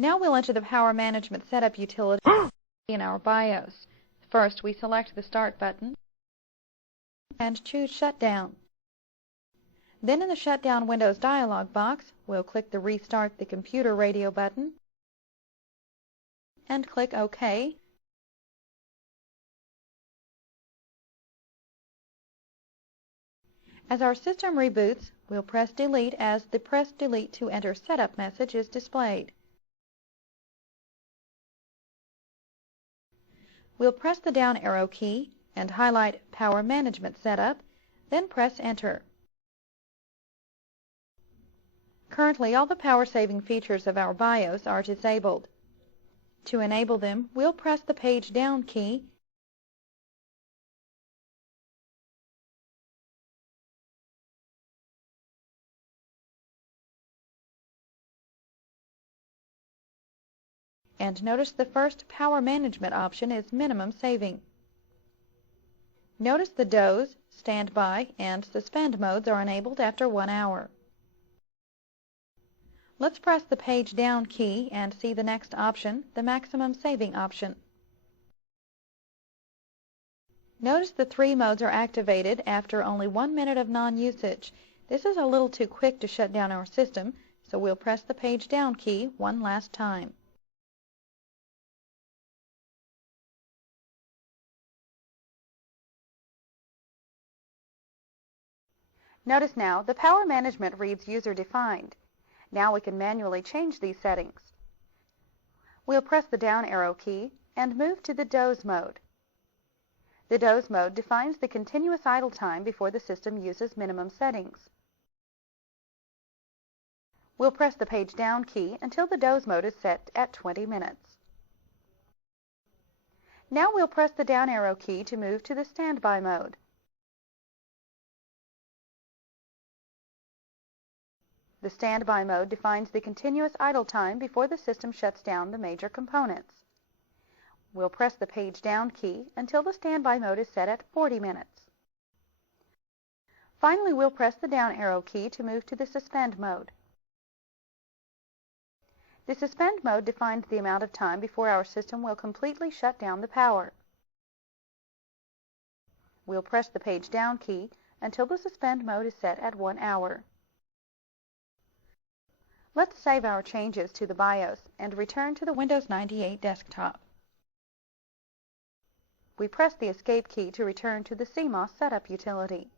Now we'll enter the power management setup utility in our BIOS. First, we select the Start button and choose Shutdown. Then in the Shutdown Windows dialog box, we'll click the Restart the Computer Radio button and click OK. As our system reboots, we'll press Delete as the Press Delete to Enter Setup message is displayed. We'll press the down arrow key and highlight Power Management Setup, then press Enter. Currently, all the power-saving features of our BIOS are disabled. To enable them, we'll press the Page Down key and notice the first power management option is minimum saving. Notice the doze, standby, and suspend modes are enabled after 1 hour. Let's press the Page Down key and see the next option, the maximum saving option. Notice the 3 modes are activated after only 1 minute of non-usage. This is a little too quick to shut down our system, so we'll press the Page Down key one last time. Notice now the power management reads user-defined. Now we can manually change these settings. We'll press the down arrow key and move to the doze mode. The doze mode defines the continuous idle time before the system uses minimum settings. We'll press the Page Down key until the doze mode is set at 20 minutes. Now we'll press the down arrow key to move to the standby mode. The standby mode defines the continuous idle time before the system shuts down the major components. We'll press the Page Down key until the standby mode is set at 40 minutes. Finally, we'll press the down arrow key to move to the suspend mode. The suspend mode defines the amount of time before our system will completely shut down the power. We'll press the Page Down key until the suspend mode is set at 1 hour. Let's save our changes to the BIOS and return to the Windows 98 desktop. We press the Escape key to return to the CMOS setup utility.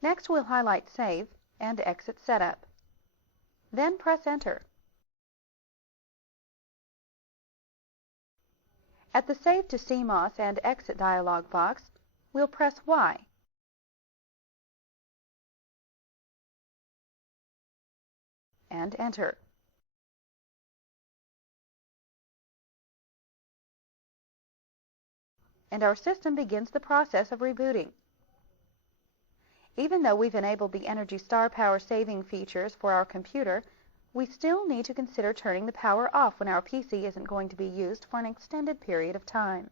Next, we'll highlight Save and Exit Setup. Then press Enter. At the Save to CMOS and Exit dialog box, we'll press Y. And Enter. And our system begins the process of rebooting. Even though we've enabled the Energy Star power saving features for our computer, we still need to consider turning the power off when our PC isn't going to be used for an extended period of time.